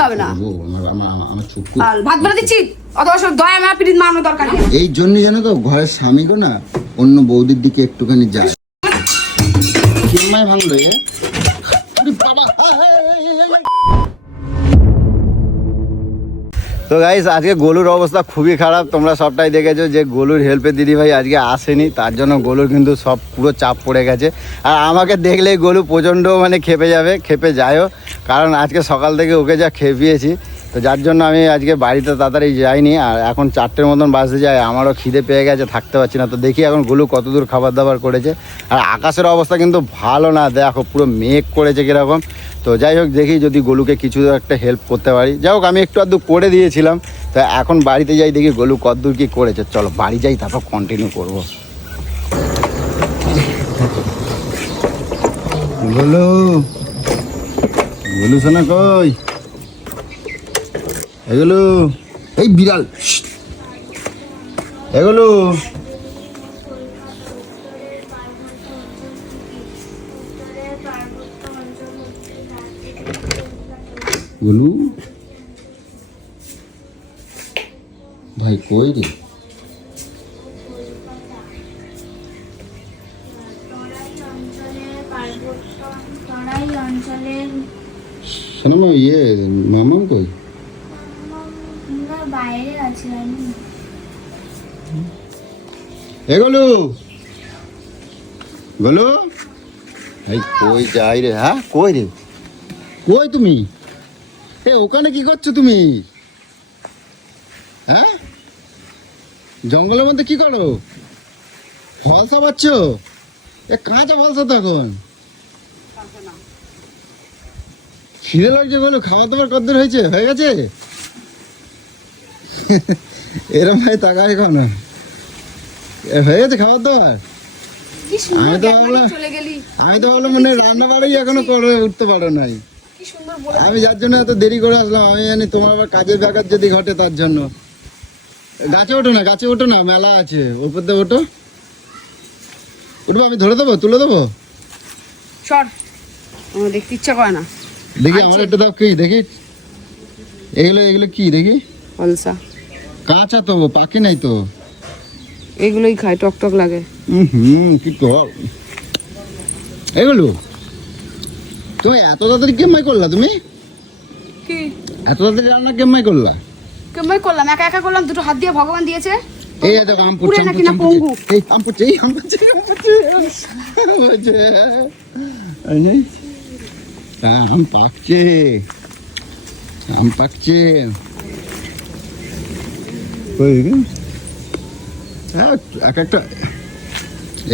করতে হবে না। আমার চুপ ভাত বেড়ে দিচ্ছি, অথবা সব দয়া মায়া পিড়িত মারানোর দরকার নেই। এই জন্য জানো তো ঘরের স্বামীগো না অন্য বৌদির দিকে একটুখানি যায়। কেমন ভাঙলো এ বাবা। তো গাইস আজকে গোলুর অবস্থা খুবই খারাপ, তোমরা সবটাই দেখেছো যে গোলুর হেল্পে দিদিভাই আজকে আসেনি, তার জন্য গোলুর কিন্তু সব পুরো চাপ পড়ে গেছে। আর আমাকে দেখলেই গোলু প্রচণ্ড মানে খেপে যাবে, খেপে যায়ও, কারণ আজকে সকাল থেকে ওকে যা খেপিয়েছি। তো যার জন্য আমি আজকে বাড়িতে তাড়াতাড়ি যাইনি। আর এখন 4টের মতন বাজতে যায়, আমারও খিদে পেয়ে গেছে, থাকতে পারছি না। তো দেখি এখন গোলু কতদূর খাবার দাবার করেছে। আর আকাশের অবস্থা কিন্তু ভালো না, দেখো পুরো মেঘ করেছে কীরকম। তো যাই হোক দেখি যদি গোলুকে কিছু একটা হেল্প করতে পারি। যাই হোক আমি একটু আধটু করে দিয়েছিলাম, তো এখন বাড়িতে যাই দেখি গোলু কতদূর কী করেছে। চলো বাড়ি যাই, তারপর কন্টিনিউ করবো। গোলু, গোলু শোনা কই? এগুলো এই বিড়াল, এগুলো গোলু ভাই কই রে? শোনো ইয়ে মামাম কই? বাইরে আছে। এগুলো গোলু এই কই যাই রে? হ্যাঁ কই রে? কই তুমি? এ ওখানে কি করছো তুমি? হ্যাঁ জঙ্গলের মধ্যে কি করো? ফলসা পাচ্ছ? এ কাঁচা ফলসা তো এখন। খিদে লাগছে বলো, খাওয়া দাবার কতদূর হয়েছে? হয়ে গেছে? এরম ভাই তাকাই কেন? হয়ে গেছে খাবার দাবার? আমি তো ভাবলাম মানে রান্না বাড়ি এখনো করে উঠতে পারো নাই। আমি যার জন্য এত দেরি করে আসলাম, আমি জানি তোমার আবার কাজের ব্যাঘাত যদি ঘটে তার জন্য। গাছে ওঠো না, গাছে ওঠো না, মেলা আছে, ওপর দিয়ে ওঠো। উঠবো? আমি ধরে দেবো, তুলে দেবো? সর, আমার দেখতে ইচ্ছা করে না। দেখি আমার একটু দাও, কি দেখি এগুলো? এগুলো কি দেখি? ফলসা কাঁচা তো, পাখি নাই তো। এগুলোই খায়, টক টক লাগে। কি টক এগুলো। তুমি এত তাড়াতাড়ি কেমন করলা? তুমি কি এত তাড়াতাড়ি রান্না কেমন করলা? কেমন করলাম? একা একা করলাম, দুটো হাত দিয়ে ভগবান দিয়েছে। এই দেখো আম পড়ছে, নাকি না পঙ্গু? এই আম পড়ছে, এই আম পড়ছে, আম পড়ছে, আম পাকছে, আম পাকছে। হ্যাঁ এক একটা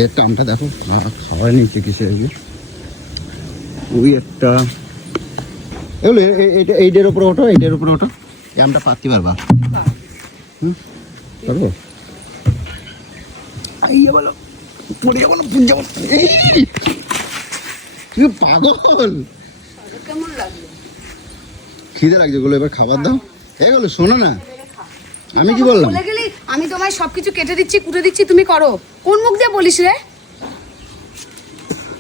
একটা আমটা দেখো খাওয়াই নিচ্ছে কিসে, ওই একটা এগুলো এইটার উপরে ওঠো, এইটার উপরে ওঠো। এই আমটা পাততে পারবা? পারবো? আইয়া বলো পড়ে যাবো না, পুড়ে যাবো। তুমি পাগল। কেমন লাগলো? খিদে লাগছে গুলো, এবার খাবার দাও। এগুলো শোনো না, আমি কি বললাম? বলে গেলি আমি তোমায় সবকিছু কেটে দিচ্ছি, কুটে দিচ্ছি, তুমি করো। কোন মুখ দিয়ে বলিস রে?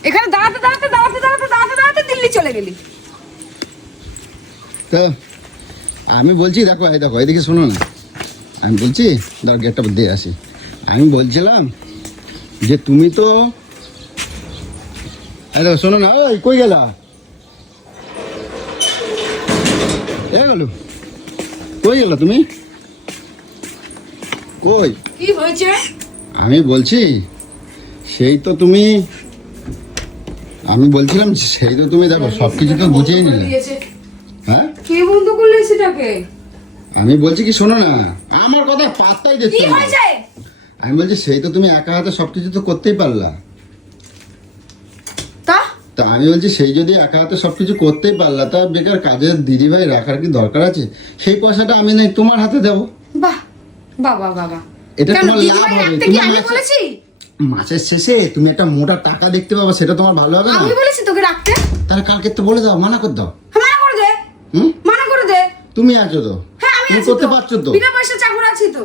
এখানে দাঁড়াতে দাঁড়াতে দাঁড়াতে দাঁড়াতে দাঁড়াতে দাঁড়াতে দিল্লি চলে গেলি। তো আমি বলছি দেখো, এই দেখো এদিকে শোনো না, আমি বলছি দাও গেটটা দিয়ে আসি। আমি বলছিলাম যে তুমি তো এই দেখো শোনো না, ওই কই গেলা? এগুলো কই গেলা তুমি? কই কি হয়েছে? আমি বলছি সেই তো তুমি, আমি বলছিলাম সেই তো তুমি দেখো সবকিছু তো বুঝেই নিলে। হ্যাঁ কে বন্ধ করলে সেটাকে? আমি বলছি কি শোনো না, আমার কথা পাত্তাই দিচ্ছ কি না। হয়েছে? আমি বলছি সেই তো তুমি একা হাতে সবকিছু তো করতেই পারলা। তা আমি বলছি সেই যদি একা হাতে সবকিছু করতেই পারলা, তা বেকার কাজের দিদিভাই রাখার কি দরকার আছে? সেই পয়সাটা আমি নাই তোমার হাতে দেবো। বাহ বাবা বাবা, এটা তোমার লাভ হবে। তুমি আমি বলেছি মাসের শেষে তুমি একটা মোটা টাকা দেখতে পাবা, সেটা তোমার ভালো হবে না? আমি বলেছি তোকে রাখতে। তাহলে কালকে তো বলে দাও, মানা করে দাও। মানা করে দে, মানা করে দে। তুমি আছো তো, হ্যাঁ আমি তুমি আছি করতে তো, পারছো তো। বিনা পয়সা চাকর আছি তো।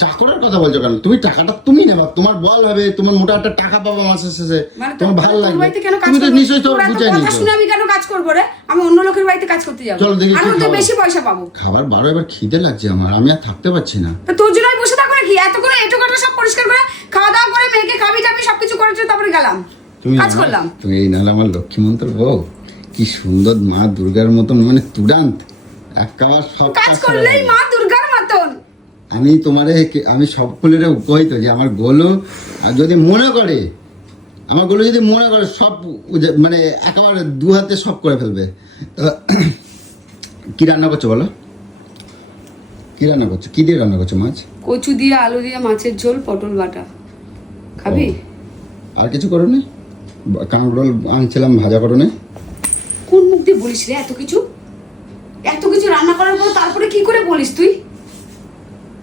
চাকরের কথা বলছো কেন? তুমি টাকাটা তুমি নেবা, তোমার বল হবে, তোমার মোটা একটা টাকা পাবো মাসের শেষে, মানে তোমার ভালো তোর লাগবে। বাড়িতে কেন কাজ তুমি তো করবো? নিশ্চয়ই তো তোরা তো বুঝাই কথা নিয়েছো। শুনে আমি কেন কাজ করবো রে? আমি অন্য লোকের বাড়িতে কাজ করতে যাবো, চলো দেখি আর কি ওদের খাবো। বেশি পয়সা পাবো। খাবার বারো, এবার খিদে লাগছে আমার, আমি আর থাকতে পারছি না। তা তোর জন্য আমি বসে থাকবো নাকি? এত করে এটো কাটা সব পরিষ্কার করে খাওয়া দাওয়া করে মেয়েকে খাবি টাবি সবকিছু করেছো, তারপরে গেলাম তুমি কাজ করলাম। তুমি এই নাহলে আমার লক্ষ্মীমন্তর বউ, কি সুন্দর মা দুর্গার মতন, মানে তুরান্ত একেবারে সব কাজ করে করলেই দেবে। মা দুর্গার মতন। আমি তোমারে আমি সব ফুলের উপহিত যে আমার গোলু আর যদি মনে করে, আমার গোলু যদি মনে করে সব মানে একেবারে দু হাতে সব করে ফেলবে। তো কি রান্না করছো বলো? কি রান্না করছো? কি দিয়ে রান্না করছো? মাছ? কচু দিয়ে আলু দিয়ে মাছের ঝোল, পটল বাটা। খাবি? আর কিছু করো নি? কাঁকরোল আনছিলাম, ভাজা করো নি? কোন মুখ দিয়ে বলিস রে এত কিছু? এত কিছু রান্না করার পর তারপরে কি করে বলিস তুই?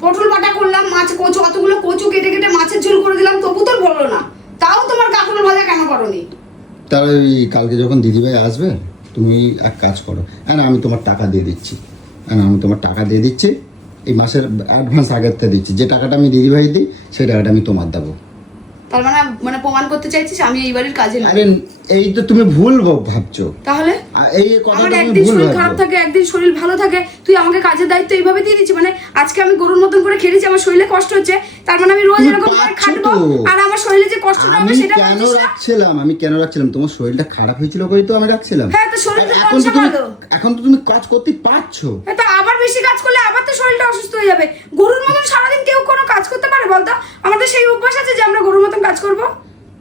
পটল বাটা করলাম, মাছ কচু, অতগুলো কচু কেটে কেটে মাছের ঝোল করে দিলাম, তবু তোর বললো না। তাও তোমার কাঁকরোল ভাজা কেন করনি? তাহলে ওই কালকে যখন দিদিভাই আসবে তুমি এক কাজ করো, হ্যাঁ আমি তোমার টাকা দিয়ে দিচ্ছি, হ্যাঁ আমি তোমার টাকা দিয়ে দিচ্ছি, এই মাসের অ্যাডভান্স আগের থেকে দিচ্ছি, যে টাকাটা আমি দিদিভাই দিই সেই টাকাটা আমি তোমার দেবো। তার মানে মানে প্রমাণ করতে চাইছিস আমি এই বাড়ির কাজে না? আরে এই তো তুমি ভুল ভাবছো, তাহলে এই আমার কথাটা তুমি একদিন ভুল শরীর খারাপ ভাবছো। থাকে, একদিন শরীর ভালো থাকে, তুই আমাকে কাজের দায়িত্ব এইভাবে দিয়ে দিচ্ছিস? মানে আজকে আমি গরুর মতন করে খেলেছি, আমার শরীরে কষ্ট হচ্ছে, তার মানে আমি রোজ তুমি এরকম করে পারছো খাটবো, তো। আর আমার শরীরে যে কষ্টটা আমি হবে সেটা কেন বুঝছিস না? রাখছিলাম, তোমার শরীরটা খারাপ হয়েছিল কই তো আমি রাখছিলাম। হ্যাঁ, তো শরীর তো আর পৌঁছে গেলো। এখন তো তুমি কাজ করতে পারছো। তো আবার বেশি কাজ করলে আবার তো শরীরটা অসুস্থ হয়ে যাবে। গরুর মতন সারাদিন কেউ কোনো কাজ করতে পারে বলতো? আমাদের সেই অভ্যাস আছে যে আমরা গরুর মতন কাজ করব?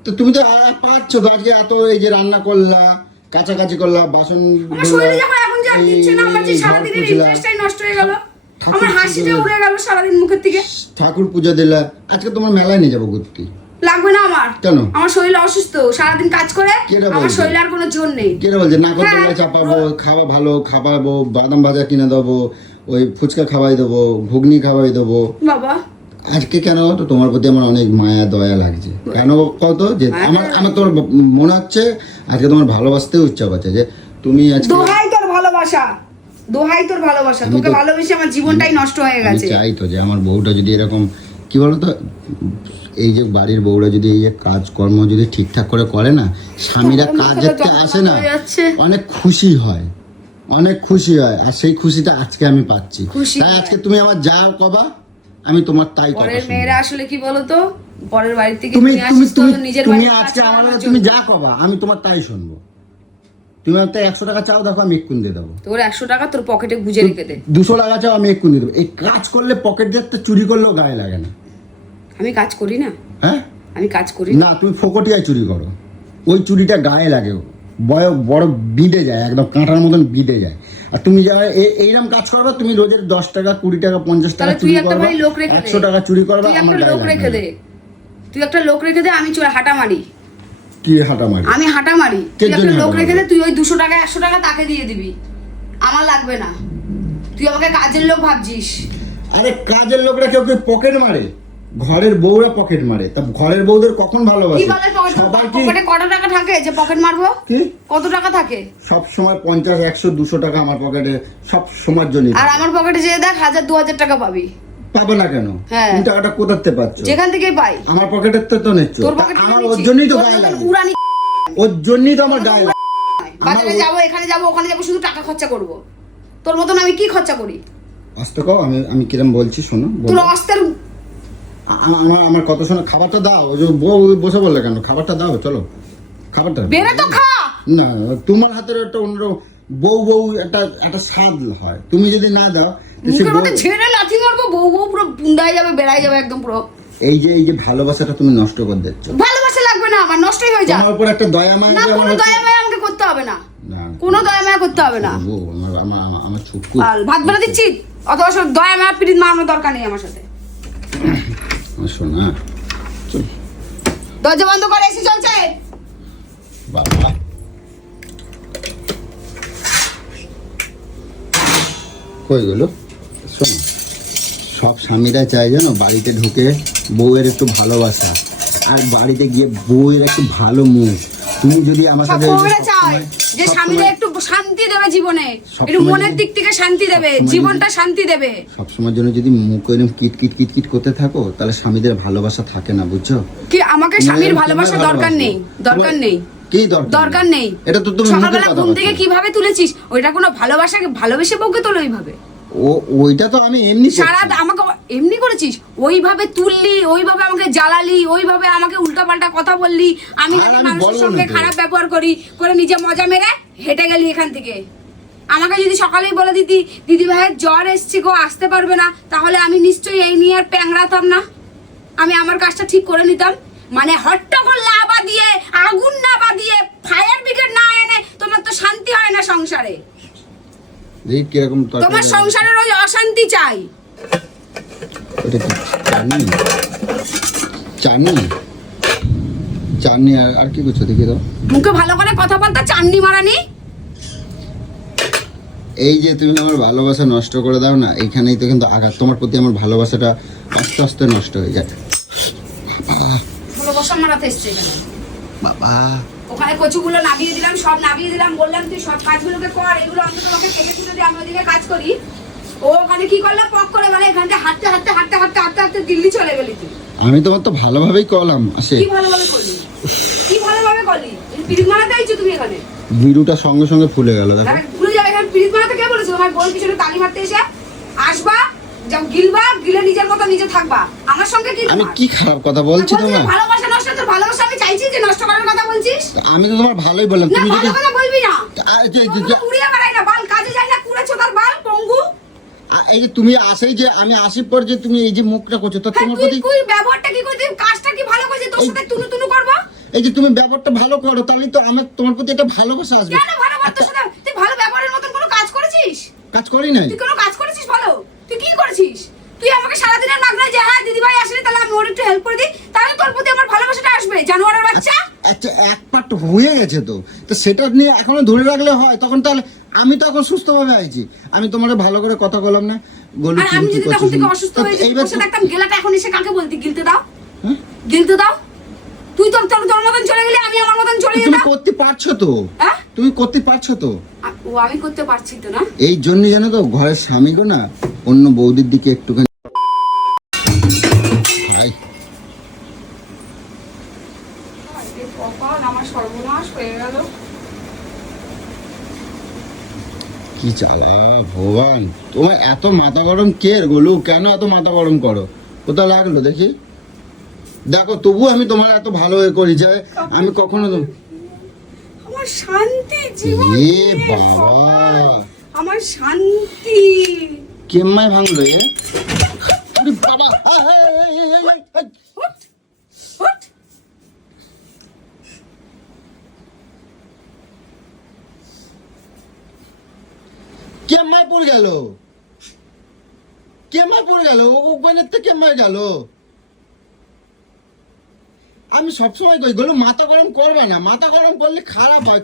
তো তুমি তো পারছো তো, আজকে এত এই যে রান্না করলা, কাছাকাছি করলা, বাসন আমার শরীরে যখন এখন যা দিচ্ছে না, আমার যে এই সারাদিনের ঘর পুছলা, ইন্টারেস্টটাই নষ্ট হয়ে গেল, ঠাকুর আমার হাসিটা পুজো, উড়ে গেল সারাদিন মুখের থেকে। ঠাকুর পুজো দিলা, আজকে তোমার মেলায় নিয়ে যাবো ঘুরতে। লাগবে না আমার। কেন? আমার শরীর অসুস্থ, সারাদিন কাজ করে কেডা আমার বলছে? শরীরে আর কোনো জোর নেই। কেন বলছে না করতে হ্যাঁ, চাপাবো, খাওয়া ভালো খাওয়াবো, বাদাম ভাজা কিনে দেবো, ওই ফুচকা খাওয়াই দেবো, ঘুগনি খাওয়াই দেবো। বাবা আজকে কেন তো তোমার প্রতি আমার অনেক মায়া দয়া লাগছে। কেন কত যে আমার তোর মনে হচ্ছে আজকে তোমার ভালোবাসতেও ইচ্ছা করছে, যে তুমি আজকে। দোহাই তোর ভালোবাসা, দোহাই তোর ভালোবাসা, আমি তোকে তো- ভালোবেসে আমার জীবনটাই নষ্ট হয়ে আমি গেছে। চাই তো যে আমার বউটা যদি এরকম, কি বলতো, এই যে বাড়ির বউরা যদি এই যে কাজকর্ম যদি ঠিকঠাক করে করে না, স্বামীরা আমার কাজ মাথাটা দেখতে আসে না, হয়ে যাচ্ছে। অনেক খুশি হয়, অনেক খুশি হয়। আর সেই খুশিটা আজকে আমি পাচ্ছি। খুশি তাই হয়। আজকে তুমি আমার যা কবা আমি তোমার তাই কথা পরের শুনবো। মেয়েরা আসলে কি বলতো, পরের বাড়ি থেকে তুমি নিয়ে তুমি আসিস তো তুমি নিজের তুমি বাড়ির কাজ আজকে করার আমার জন্য। তুমি যা কবা আমি তোমার তাই শুনবো। তুমি আমার 100 টাকা চাও, দেখো আমি এক্ষুন দিয়ে দেবো। তোর 100 টাকা তোর পকেটে গুজে রেখে দে। 200 টাকা চাও, আমি এক্ষুন দিয়ে দেবো। এই কাজ করলে পকেট দিয়ে একটা চুরি করলেও গায়ে লাগে না। আমি কাজ করি না, হ্যাঁ আমি কাজ করি না। না, তুমি ফোকটিয়ায় চুরি করো, ওই চুরিটা গায়ে লাগে, বড় বিঁধে যায়, একদম কাঁটার মতন বিঁধে যায়। আর তুমি যা এইরকম কাজ করবে, তুমি রোজের 10 টাকা 20 টাকা 50 টাকা তাহলে তুই চুরি একটা করবে, ভাই লোক রেখে দে। 100 টাকা চুরি করবে, তুই আমার একটা গায়ে লোক রেখে লাগবে দে, না। তুই একটা লোক রেখে দে, আমি চলে হাঁটা মারি। কি হাঁটা মারি? আমি হাঁটা মারি, কে তুই একটা জন্য লোক হাঁটা রেখে দে, মারবো? তুই ওই 200 টাকা 100 টাকা তাকে দিয়ে দিবি, আমার লাগবে না। তুই আমাকে কাজের লোক ভাবছিস? আরে কাজের লোকরা কেউ কেউ পকেট মারে, ঘরের বউরা পকেট মারে। তা ঘরের বউদের কখন কি ভালোবাসে? বলে সবার কি পকেটে কত টাকা থাকে যে পকেট মারবো? কি কত টাকা থাকে? সব সময় 50 100 200 টাকা আমার পকেটে সব সময়ের জন্য। আর আমার পকেটে যে দেখ 1000 2000 টাকা পাবি। পাবে না কেন? হ্যাঁ। তুমি টাকাটা কোথাতে পাচ্ছ? যেখান থেকেই পাই। আমার পকেটের তো নিচ্ছ। তোর পকেটে আমার ওর জন্যই তো গায়ে লাগে, উড়ানি ওর জন্যই তো আমার গায়ে লাগে। বাজারে যাবো, এখানে যাবো, ওখানে যাবো, শুধু টাকা খরচা করব। তোর মতন আমি কি খরচা করি? আস্তে কও, আমি কিরম বলছি শোনো। তোর অস্তের আমার কথা শোনো, খাবারটা দাও। ওই যে বউ বসে বললে কেন? খাবারটা দাও, চলো খাবারটা। বেড়ে তো খা। না, তোমার হাতের একটা অন্যরকম বউ একটা স্বাদ হয়। তুমি যদি না দাও তো সে মুখের মধ্যে বউ- ঝেড়ে লাথি মারবো, বউ বউ পুরো বুন্দায় যাবে, বেড়াই যাবে একদম পুরো। এই যে ভালোবাসাটা তুমি নষ্ট করে দিচ্ছ। ভালোবাসা লাগবে না আমার, নষ্টই হয়ে যা। তোমার উপর একটা দয়া মায়া না, যে আমার কোনো হচ্ছে- দয়া মায়া আমাকে করতে হবে না, না, কোনো দয়া মায়া করতে হবে না। বউ, আমার ছুটকু আর ভাত বেড়ে দিচ্ছি, অথবা সব দয়া মায়া পিরিত মারানোর দরকার নেই আমার সাথে। আমার শোনা। চল দরজা বন্ধ করে এসে চলছে। বাবা, কই গেলো? শোনো, সব স্বামীরা চায় জানো বাড়িতে ঢুকে বউয়ের একটু ভালোবাসা, আর বাড়িতে গিয়ে বউয়ের একটু ভালো মুখ। তুমি যদি আমার সাথে সবসময় চাই যে স্বামীরা একটু শান্তি দেবে জীবনে, একটু মনের দিক থেকে শান্তি দেবে, জীবনটা শান্তি দেবে। সবসময়ের জন্য যদি মুখ এরকম কিট কিট কিট কিট করতে থাকো তাহলে স্বামীদের ভালোবাসা থাকে না, বুঝছো? কি আমাকে স্বামীর ভালোবাসা দরকার নেই, দরকার নেই, কি দরকার নেই। এটা তো তুমি সকালবেলা ঘুম থেকে কিভাবে তুলেছিস, ওইটা কোনো ভালোবাসাকে ভালোবেসে বউকে তোলো ওইভাবে? ওইটা তো আমি এমনি সারা আমাকে এমনি করেছিস, ওইভাবে তুললি, ওইভাবে আমাকে জ্বালালি, ওইভাবে আমাকে উল্টাপাল্টা কথা বললি, আমি নাকি মানুষের সঙ্গে খারাপ ব্যবহার করি, করে নিজে মজা মেরে হেঁটে গেলি এখান থেকে। আমাকে যদি সকালেই বলে দিতি দিদি ভাইয়ের জ্বর এসছে গো, আসতে পারবে না, তাহলে আমি নিশ্চয়ই এই নিয়ে আর প্যাংরাতাম না, আমি আমার কাজটা ঠিক করে নিতাম। মানে হট্টগোল না বাদিয়ে, আগুন না বাদিয়ে, ফায়ার ব্রিগেড না এনে তোমার তো শান্তি হয় না সংসারে। কিরকম তোমার সংসারের ওই অশান্তি চাই। এটা কি চাটনি? চাটনি চাটনি আর কি করছো দেখি দাও। মুখে ভালো করে কথা বলতে চান্নি মারানি। এই যে তুমি আমার ভালোবাসা নষ্ট করে দাও না, এইখানেই তো কিন্তু আঘাত। তোমার প্রতি আমার ভালোবাসাটা আস্তে আস্তে নষ্ট হয়ে যায়। ভালোবাসা মারাতে এসছে কেন বাবা? ওখানে কচুগুলো নামিয়ে দিলাম, সব নামিয়ে দিলাম, বললাম তুই সব কাজগুলোকে কর, এগুলো অন্তত তোমাকে কেটে কুটে দিয়ে আমি ওদিকে কাজ করি। ও ওখানে কি করলো, পক করে মানে এখান থেকে হাঁটতে হাঁটতে হাঁটতে হাঁটতে হাঁটতে হাঁটতে দিল্লি চলে গেলি তুই। আমি তোমার তো ভালোভাবেই করলাম। আসে কি ভালোভাবে করলি, কি ভালোভাবে করলি? পিরিত মারাতে আইছো তুমি এখানে? ভিডিওটা সঙ্গে সঙ্গে ফুলে গেল দেখো। ভুলে যাবে, এখানে পিরিত মারাতে কে বলেছে? তোমার বোন পিছনে তালি মারতে এসে আসবা, যাও গিলবা, গিলে নিজের মতো নিজে থাকবা, আমার সঙ্গে কি? আমি কি খারাপ কথা বলছি তোমার? ভালোবাসা নষ্ট, তোর ভালোবাসা আমি চাইছি যে নষ্ট করার কথা বলছিস? আমি তো তোমার ভালোই বললাম। না তুমি যদি ভালো কথা বলবি না, এই উড়িয়ে বেড়াই না, বাল কাজে যায় না, কুড়ে চোদার বাল পঙ্গু। যে তুমি আসেই যে আমি আসি পর যে তুমি এই যে মুখটা করছো তো তোমার প্রতি তুই ব্যবহারটা কি করছিস, কাজটা কি ভালো করছিস, তোর সাথে তুনু তুনু করব? এই যে তুমি ব্যবহারটা ভালো করো তাহলে তো আমার তোমার প্রতি একটা ভালোবাসা আসবে। কেন ভালোবাসা? তোর সাথে তুই ভালো ব্যবহারের মতন কোনো কাজ করেছিস? কাজ করি নাই। তুই কোনো কাজ করেছিস ভালো? তুই কি করেছিস? তুই আমাকে সারাদিনের মাগনায় যে হ্যাঁ দিদি ভাই আসলে তাহলে আমি ওর একটু হেল্প করে দিই, তাহলে তোর প্রতি আমার ভালোবাসাটা আসবে, জানোয়ারের বাচ্চা। আচ্ছা এক পার্ট হয়ে গেছে তো, তো সেটা নিয়ে এখনো ধরে রাখলে হয়? তখন তাহলে আমি তো এখন সুস্থভাবে আছি, আমি তোমার ভালো করে কথা বললাম না। গোলু আর আমি যদি তখন থেকে অসুস্থ হয়ে যেতাম, তোর সাথে একটা গেলাটা এখন এসে কাকে বলতি গিলতে দাও? হ্যাঁ? গিলতে দাও। তুই তোর তোর মতন চলে গেলি, আমি আমার মতন চলে তুমি যেতাম। করতে পারছো তো, হ্যাঁ তুমি করতে পারছো তো। ও আমি করতে পারছি তো না। এই জন্য জানো তো ঘরের স্বামীগো না অন্য বৌদির দিকে একটুখানি আমার সর্বনাশ হয়ে গেল। কি চালা ভগবান, তোমার এত মাথা গরম কে গোলু? কেন এত মাথা গরম করো? কোথায় লাগলো দেখি? দেখো তবু আমি তোমার এত ভালো হয়ে করি যে আমি কখনো আমার শান্তি জীবন, এ বাবা আমার শান্তি কেম্মায় ভাঙলো এ। আরে বাবা হুট, হুট। কেম্মায় পড়ে গেল, কেম্মায় পড়ে গেল, ওখানের থেকে কেম্মায় গেল। আমি সবসময় কই গেল মাথা গরম করবে না, মাথা গরম করলে খারাপ হয়,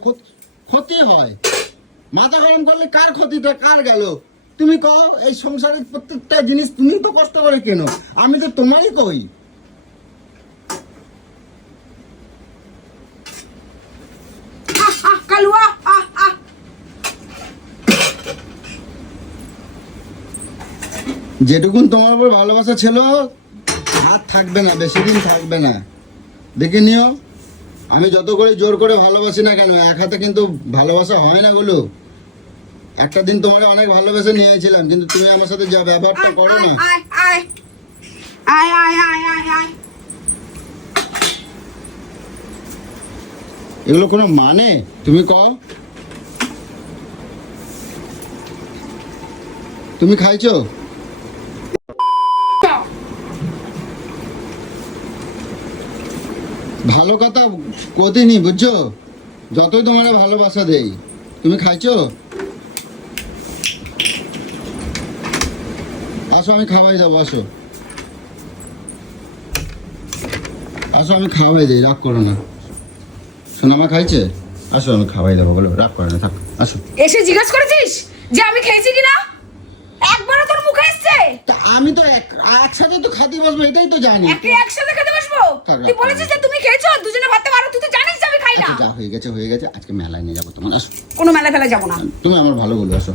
ক্ষতি হয়। মাথা গরম করলে কার ক্ষতিটা, কার গেল? তুমি কও এই সংসারের প্রত্যেকটা জিনিস তুমি তো কষ্ট করে কেন, আমি তো তোমারই কই। কালুয়া যেটুকুন তোমার উপর ভালোবাসা ছিল আর থাকবে না, বেশি দিন থাকবে না, দেখে নিও। আমি যত করে জোর করে ভালোবাসি না কেন, এক হাতে কিন্তু ভালোবাসা হয় না গুলো। একটা দিন তোমার অনেক ভালোবেসে নিয়েছিলাম, কিন্তু তুমি আমার সাথে যা ব্যবহারটা করো না, এগুলো কোনো মানে? তুমি কও, তুমি খাইছো? ভালো কথা কদিনই বুঝছো, যতই তোমার ভালোবাসা দেই। তুমি খাইছো? আসো আমি খাওয়াই যাবো, আসো আসো আমি খাওয়াই দিই, রাগ করো না। শোনো আমার খাইছে, আসো আমি খাওয়াই দেবো, বলো রাগ করো না, থাক আসো। এসে জিজ্ঞেস করেছিস যে আমি খেয়েছি কিনা? একবারও তোর মুখে এসছে? তা আমি তো একসাথে তো খাতে বসবো, এটাই তো জানি। একসাথে খেতে বসবো? তুই বলেছিস যে তুমি খেয়েছো, দুজনে ভাত পারো, তুই তো জানিস যে আমি খাই। খাই না। আচ্ছা, যা হয়ে গেছে আজকে মেলায় নিয়ে যাবো তোমার, আসো। কোনো মেলা ফেলা যাবো না। তুমি আমার ভালো বলো, আসো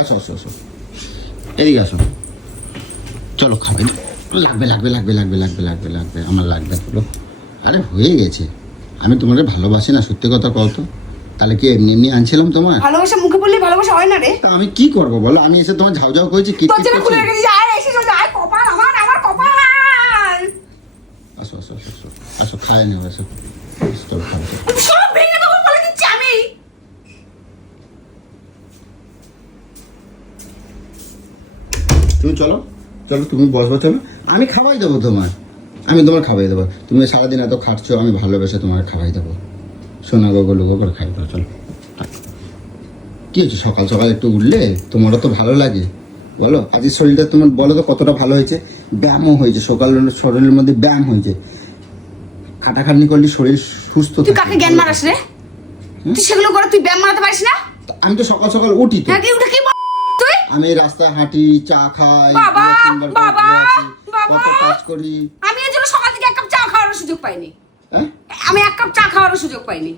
আসো আসো আসো, এদিকে আসো, চলো খাবে। লাগবে লাগবে লাগবে লাগবে লাগবে লাগবে লাগবে আমার লাগবে বলো। আরে হয়ে গেছে, আমি তোমাকে ভালোবাসি না, সত্যি কথা কও তো। তাহলে কি এমনি এমনি আনছিলাম তোমার? ভালোবাসা মুখে বললে ভালোবাসা হয় না রে। তা আমি কি করবো বলো, আমি এসে তোমার ঝাউঝাউ করেছি, তোর কিটকিট জন্য খুলে করছি। রেখে দিয়েছি, আয় এসে চলে আয়, কপাল আমার কপাল। আসো আসো আসো আসো আসো, খায় নেবো, আসো চলো খাবো। সব ভেঙে দেবো বলে দিচ্ছি আমি। তুমি চলো চলো, তুমি বসবো, চলো আমি খাওয়াই দেবো তোমার, আমি তোমার খাওয়াই দেবো। তুমি সারাদিন এত খাটছো, আমি ভালোবেসে তোমার খাওয়াই দেবো। সোনা গো গলু গো করে খাই দাও, চলো। কি হচ্ছে, সকাল সকাল একটু উঠলে তোমারও তো ভালো লাগে বলো। আজকের শরীরটা তোমার বলো তো কতটা ভালো হয়েছে, ব্যায়ামও হয়েছে, সকাল শরীরের মধ্যে ব্যায়াম হয়েছে, খাটাখাটনি করলে শরীর সুস্থ তুই কাকে জ্ঞান মারাস রে? তুই সেগুলো করে তুই ব্যায়াম মারাতে পারিস না? আমি তো সকাল সকাল উঠি তো, হ্যাঁ, কি উঠে কি তুই? আমি রাস্তায় হাঁটি, চা খাই, বাবা, তিনবার করে বাবা, ঘুরে আসি, বাবা। কত কাজ করি। আমি এর জন্য সকাল থেকে এক কাপ চা খাওয়ার সুযোগ পাইনি। হ্যাঁ? আমি এক কাপ চা খাওয়ার সুযোগ পাইনি।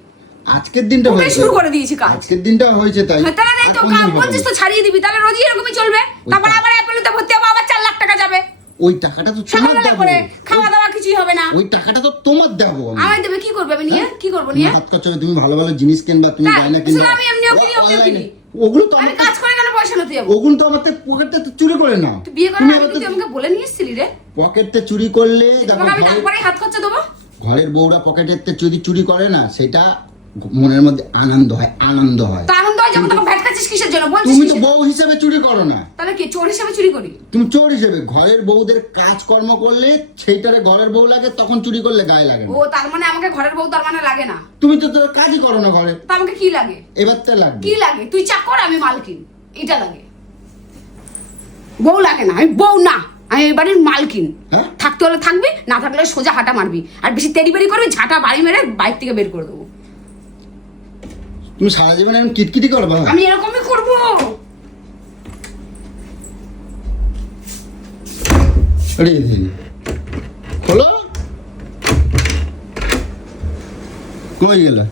আজকের দিনটা ওটাই হয়েছে, শুরু করে দিয়েছি কাজ। আজকের দিনটা হয়েছে তাই। হ্যাঁ, তাহলে নেই আর তো কোনদিন হবে বলছিস না। তো ছাড়িয়ে দিবি, তাহলে রোজই এরকমই চলবে। তারপর আবার অ্যাপেলুতে ভর্তি হবো, আবার 4 লাখ টাকা যাবে। ওই টাকাটা তো তোমার সকালবেলা দেবো, করে খাওয়া দাওয়া কিছুই হবে না। ওই টাকাটা তো তোমার দেবো আমি। আমায় দেবে কি করবে? আমি নিয়ে হ্যাঁ? কি করবো তুমি নিয়ে? হাত কাচ্ছো, তুমি ভালো ভালো জিনিস কিনবা, তুমি হ্যাঁ, গয়না শুধু কিনবা, আমি এমনিও কিনি, অমনিও অনলাইনে। কিনি। ওগুলো তো আমি আমার কাজ করে কেন পয়সা নিতে যাবো? ওগুলো তো আমার পকেটে চুরি করে নাও। তুই বিয়ে করার তুমি আগে আবার কি তুই আমাকে বলে নিয়ে এসেছিলি রে? পকেটে চুরি করলে দেখো, তোমাকে আমি তারপরে হাত খরচা দেবো। ঘরের বউরা পকেটের যদি চুরি করে না, সেটা মনের মধ্যে আনন্দ হয়, আনন্দ হয়। তো আনন্দ হয় যখন তখন ভ্যাটকাচ্ছিস কিসের জন্য বলছিস? তুমি তো কিসের? বউ হিসেবে চুরি করো না, তাহলে কি চোর হিসেবে চুরি করি? তুমি চোর হিসেবে। ঘরের বউদের কাজকর্ম করলে সেইটারে ঘরের বউ লাগে, তখন চুরি করলে গায়ে লাগে না। ও তার মানে আমাকে ঘরের বউ তার মানে লাগে না? তুমি তো তোর কাজই করো না ঘরে, তা আমাকে কি লাগে? এবার তো লাগবে। কি লাগে? তুই চাকর, আমি মালকিন, এটা লাগে। বউ লাগে না, আমি বউ না, আমি এই বাড়ির মালকিন। হ্যাঁ? থাকতে হলে থাকবি, না থাকলে সোজা হাঁটা মারবি। আর বেশি তেড়ি বেড়ি করবি, ঝাঁটা বাড়ি মেরে বাইক থেকে বের করে দেবো। তুমি সারা জীবন এরকম কিটকিটি করবা? আমি এরকমই করবো। আরে খোলো, কই গেলা?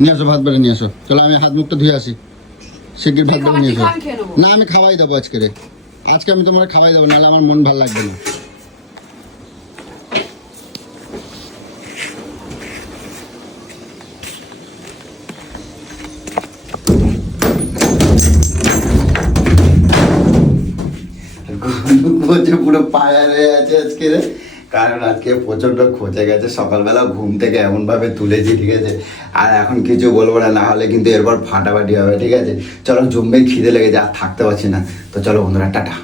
নিয়ে আসো, ভাত বেড়ে নিয়ে আসো, চলো আমি হাত মুখটা ধুয়ে আসি, শিগগির ভাত বেড়ে নিয়ে এসো। আমি খেয়ে নেবো। না আমি খাওয়াই দেবো আজকে আমি তোমার খাওয়াই দেবো, নাহলে আমার মন ভালো লাগবে না। পুরো পায়ার হয়ে আছে আজকে রে, কারণ আজকে প্রচন্ড খোঁজে গেছে, সকালবেলা ঘুম থেকে এমন ভাবে তুলেছি, ঠিক আছে। আর এখন কিছু বলবো না, না হলে কিন্তু এরপর ফাটাফাটি হবে, ঠিক আছে। চলো জম্বে খিদে লেগেছে, আর থাকতে পারছি না। তো চলো বন্ধুরা, টাটা।